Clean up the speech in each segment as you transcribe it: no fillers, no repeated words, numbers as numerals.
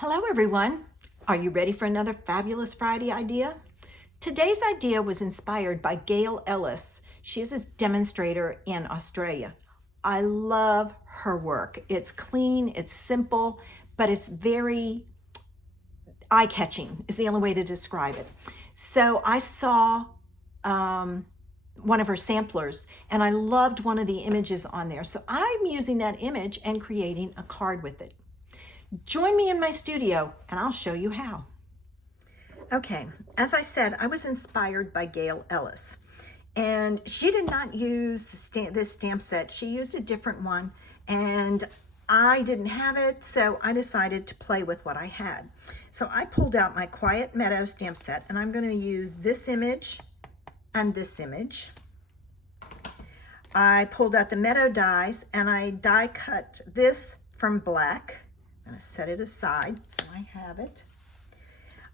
Hello everyone. Are you ready for another fabulous Friday idea? Today's idea was inspired by Gail Ellis. She is a demonstrator in Australia. I love her work. It's clean, it's simple, but it's very eye-catching is the only way to describe it. So I saw one of her samplers and I loved one of the images on there. So I'm using that image and creating a card with it. Join me in my studio and I'll show you how. Okay, as I said, I was inspired by Gail Ellis. And she did not use this stamp set. She used a different one and I didn't have it, so I decided to play with what I had. So I pulled out my Quiet Meadow stamp set and I'm going to use this image and this image. I pulled out the Meadow dies and I die cut this from black. I'm going to set it aside so I have it.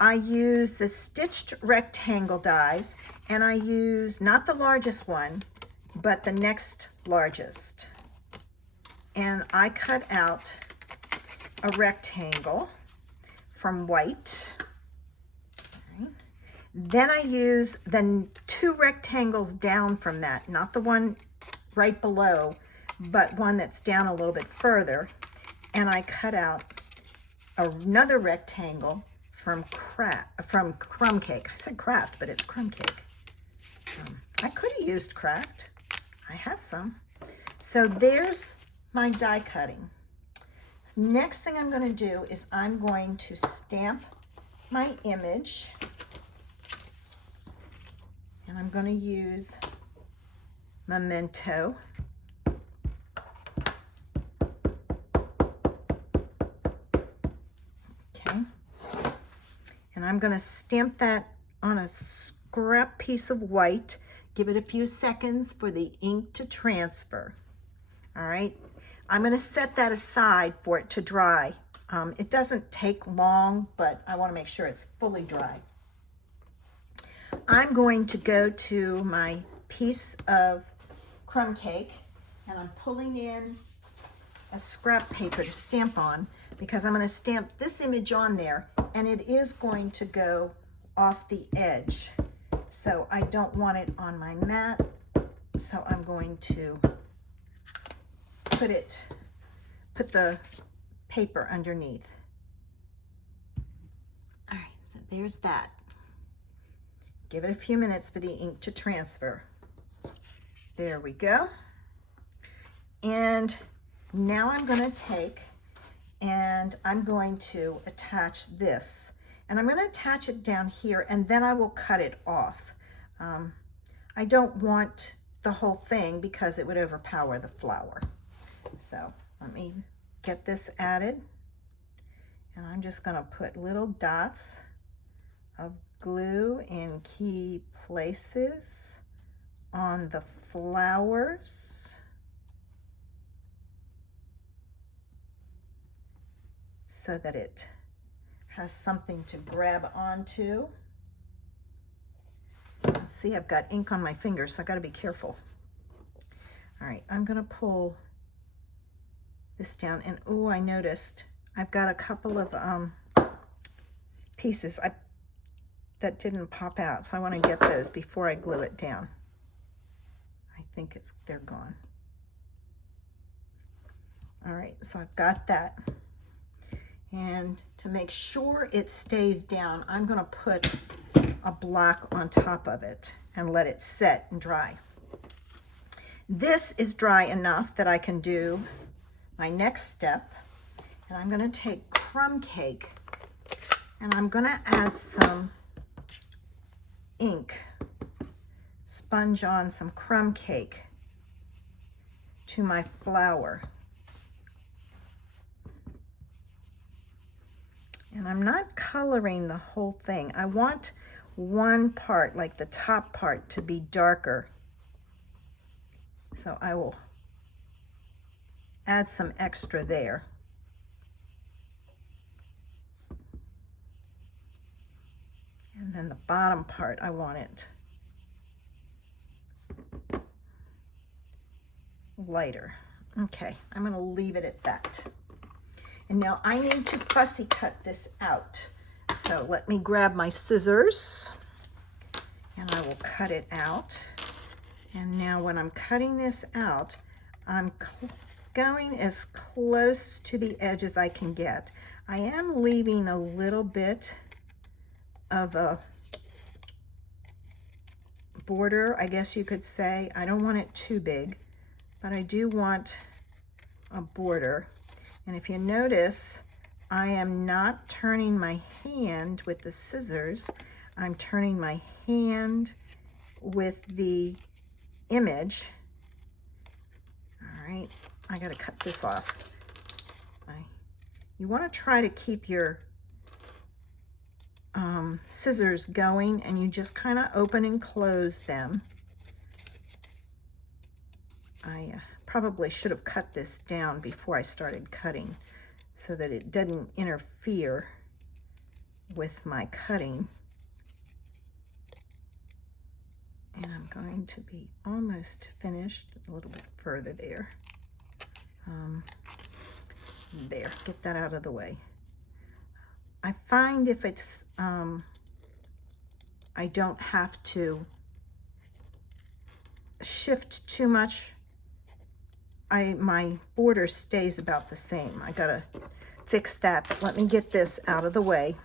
I use the stitched rectangle dies and I use not the largest one, but the next largest. And I cut out a rectangle from white. Okay. Then I use the two rectangles down from that, not the one right below, but one that's down a little bit further. And I cut out another rectangle from crumb cake. I said craft, but it's crumb cake. I could have used craft. I have some. So there's my die cutting. Next thing I'm going to do is I'm going to stamp my image. And I'm going to use Memento. And I'm going to stamp that on a scrap piece of white. Give it a few seconds for the ink to transfer. All right. I'm going to set that aside for it to dry. It doesn't take long, but I want to make sure it's fully dry. I'm going to go to my piece of crumb cake and I'm pulling in a scrap paper to stamp on because I'm going to stamp this image on there and it is going to go off the edge. So I don't want it on my mat. So I'm going to put the paper underneath. All right, so there's that. Give it a few minutes for the ink to transfer. There we go. And now I'm going to take and I'm going to attach this. And I'm going to attach it down here and then I will cut it off. I don't want the whole thing because it would overpower the flower. So let me get this added. And I'm just going to put little dots of glue in key places on the flowers. So that it has something to grab onto. Let's see, I've got ink on my fingers, so I got to be careful. All right, I'm going to pull this down, and oh, I noticed I've got a couple of pieces that didn't pop out, so I want to get those before I glue it down. I think they're gone. All right, so I've got that. And to make sure it stays down, I'm going to put a block on top of it and let it set and dry. This is dry enough that I can do my next step. And I'm going to take crumb cake and I'm going to add some ink, sponge on some crumb cake to my flower. And I'm not coloring the whole thing. I want one part, like the top part, to be darker. So I will add some extra there. And then the bottom part, I want it lighter. Okay, I'm going to leave it at that. And now I need to fussy cut this out. So let me grab my scissors and I will cut it out. And now when I'm cutting this out, I'm going as close to the edge as I can get. I am leaving a little bit of a border, I guess you could say. I don't want it too big, but I do want a border. And if you notice, I am not turning my hand with the scissors. I'm turning my hand with the image. All right, I gotta cut this off. You wanna try to keep your scissors going, and you just kind of open and close them. I probably should have cut this down before I started cutting so that it didn't interfere with my cutting. And I'm going to be almost finished, a little bit further there. There, get that out of the way. I find if it's, I don't have to shift too much, my border stays about the same. I gotta fix that, but let me get this out of the way.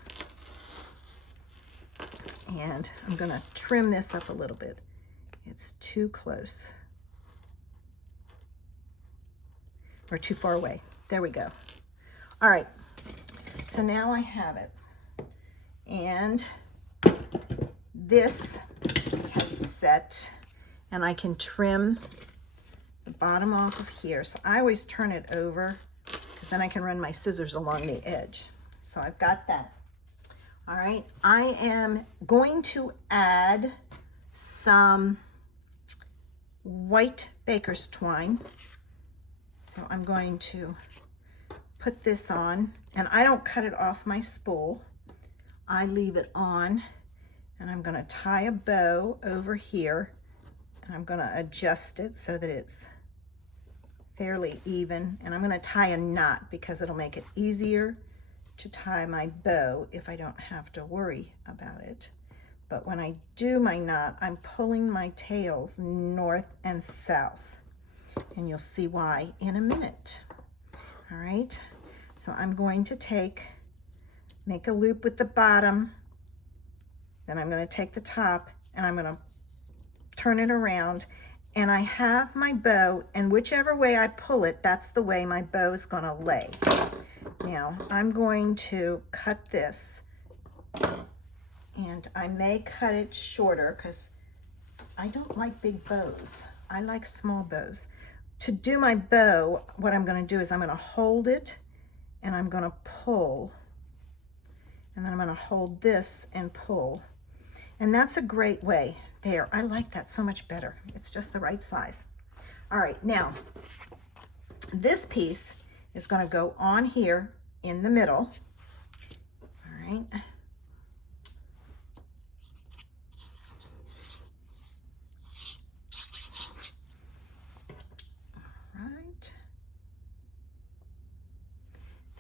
And I'm gonna trim this up a little bit. It's too close. Or too far away. There we go. All right, so now I have it. And this has set, and I can trim the bottom off of here. So I always turn it over because then I can run my scissors along the edge. So I've got that. All right, I am going to add some white baker's twine. So I'm going to put this on, and I don't cut it off my spool. I leave it on, and I'm gonna tie a bow over here, and I'm gonna adjust it so that it's fairly even, and I'm gonna tie a knot because it'll make it easier to tie my bow if I don't have to worry about it. But when I do my knot, I'm pulling my tails north and south, and you'll see why in a minute. All right, so I'm going to make a loop with the bottom, then I'm going to take the top and I'm going to turn it around, and I have my bow, and whichever way I pull it, that's the way my bow is going to lay. Now I'm going to cut this, and I may cut it shorter because I don't like big bows. I like small bows. To do my bow, what I'm going to do is I'm going to hold it and I'm going to pull, and then I'm going to hold this and pull, and that's a great way. There, I like that so much better. It's just the right size. All right, now this piece is going to go on here in the middle. All right.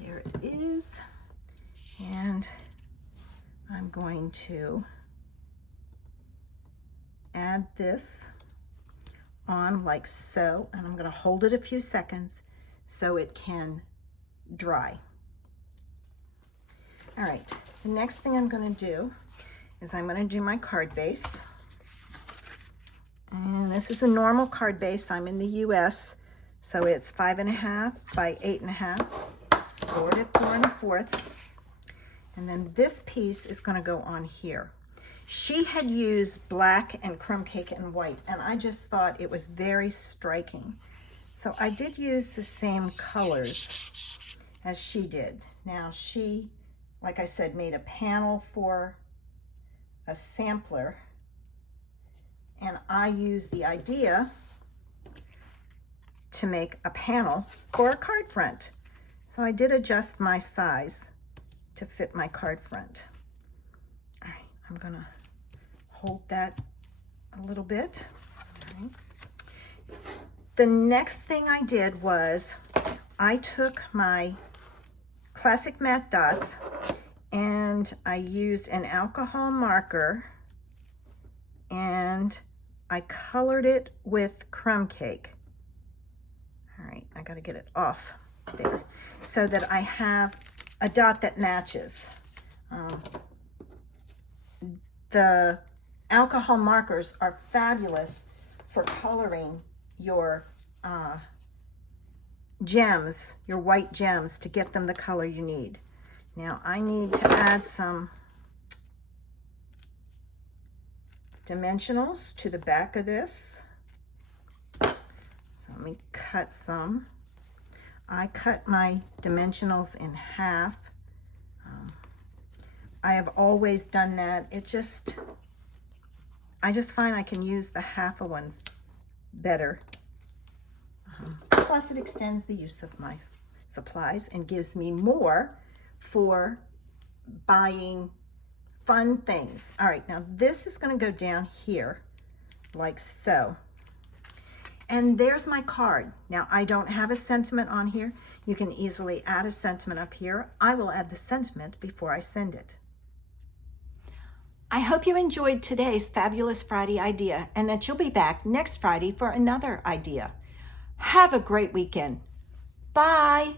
There it is, and I'm going to add this on like so, and I'm going to hold it a few seconds so it can dry. All right, the next thing I'm going to do is I'm going to do my card base, and this is a normal card base. I'm in the US, so it's 5.5 by 8.5. Scored at 4 1/4, and then this piece is going to go on here. She had used black and crumb cake and white, and I just thought it was very striking. So I did use the same colors as she did. Now she, like I said, made a panel for a sampler, and I used the idea to make a panel for a card front. So I did adjust my size to fit my card front. All right, I'm gonna hold that a little bit. All right. The next thing I did was I took my classic matte dots, and I used an alcohol marker, and I colored it with crumb cake. All right, I gotta get it off there so that I have a dot that matches. The alcohol markers are fabulous for coloring your gems, your white gems, to get them the color you need. Now I need to add some dimensionals to the back of this. So let me cut some. I cut my dimensionals in half. I have always done that. I just find I can use the half of ones better. Plus it extends the use of my supplies and gives me more for buying fun things. All right, now this is going to go down here like so. And there's my card. Now I don't have a sentiment on here. You can easily add a sentiment up here. I will add the sentiment before I send it. I hope you enjoyed today's Fabulous Friday idea and that you'll be back next Friday for another idea. Have a great weekend. Bye.